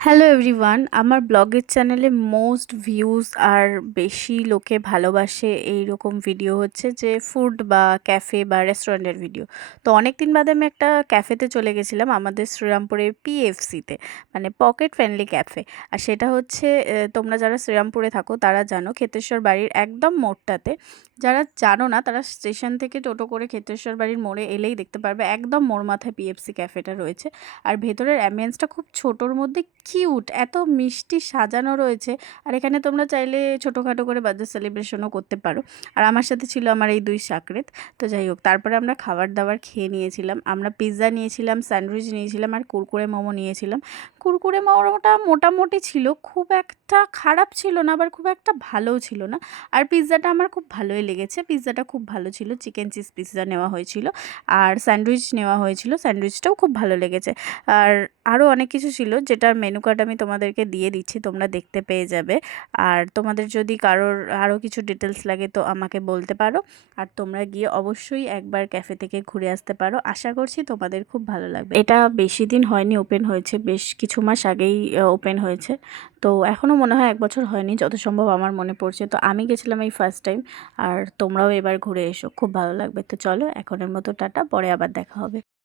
Hello everyone, আমার ব্লগের চ্যানেলে মোস্ট ভিউজ আর বেশি লোকে ভালোবাসে এই রকম ভিডিও হচ্ছে যে ফুড বা ক্যাফে বা রেস্টুরেন্টের ভিডিও। তো অনেক দিন বাদে আমি একটা ক্যাফেতে চলে গেছিলাম আমাদের শ্রীরামপুরে পিএফসিতে, মানে পকেট ফ্রেন্ডলি ক্যাফে। আর সেটা হচ্ছে তোমরা যারা শ্রীরামপুরে থাকো তারা জানো, ক্ষেতেশ্বর বাড়ির একদম মোড়টাতে। যারা জানো না তারা স্টেশন থেকে টোটো করে ক্ষেতেশ্বর বাড়ির মোড়ে এলেই দেখতে পারবে, একদম মোড় মাথায় পিএফসি ক্যাফেটা রয়েছে। আর ভেতরের অ্যাম্বিয়েন্সটা খুব ছোটোর মধ্যে কিউট, এত মিষ্টি সাজানো রয়েছে। আর এখানে তোমরা চাইলে ছোটোখাটো করে বার্থডে সেলিব্রেশনও করতে পারো। আর আমার সাথে ছিল আমার এই দুই সাকরেত। তো যাই হোক, তারপরে আমরা খাবার দাবার খেয়ে নিয়েছিলাম। আমরা পিৎজা নিয়েছিলাম, স্যান্ডউইচ নিয়েছিলাম আর কুরকুরে মোমো নিয়েছিলাম। কুরকুরে মোমোটা মোটামুটি ছিল, খুব একটা খারাপ ছিল না, আবার খুব একটা ভালোও ছিল না। আর পিৎজাটা আমার খুব ভালোই লেগেছে, পিৎজাটা খুব ভালো ছিল, চিকেন চিজ পিৎজা নেওয়া হয়েছিল। আর স্যান্ডউইচ নেওয়া হয়েছিল, স্যান্ডউইচটাও খুব ভালো লেগেছে। আর আরও অনেক কিছু ছিল যেটার মেনু কার্ড আমি তোমাদেরকে দিয়ে দিচ্ছি, তোমরা দেখতে পেয়ে যাবে। আর তোমাদের যদি কারোর আরও কিছু ডিটেলস লাগে তো আমাকে বলতে পারো। আর তোমরা গিয়ে অবশ্যই একবার ক্যাফে থেকে ঘুরে আসতে পারো, আশা করছি তোমাদের খুব ভালো লাগবে। এটা বেশি দিন হয়নি ওপেন হয়েছে, বেশ কিছু মাস আগেই ওপেন হয়েছে। তো এখনও মনে হয় 1 বছর হয়নি, যত সম্ভব আমার মনে পড়ছে। তো আমি গেছিলাম এই ফার্স্ট টাইম। আর তোমরাও এবার ঘুরে এসো, খুব ভালো লাগবে। তো চলো, এখনের মতো টাটা, পরে আবার দেখা হবে।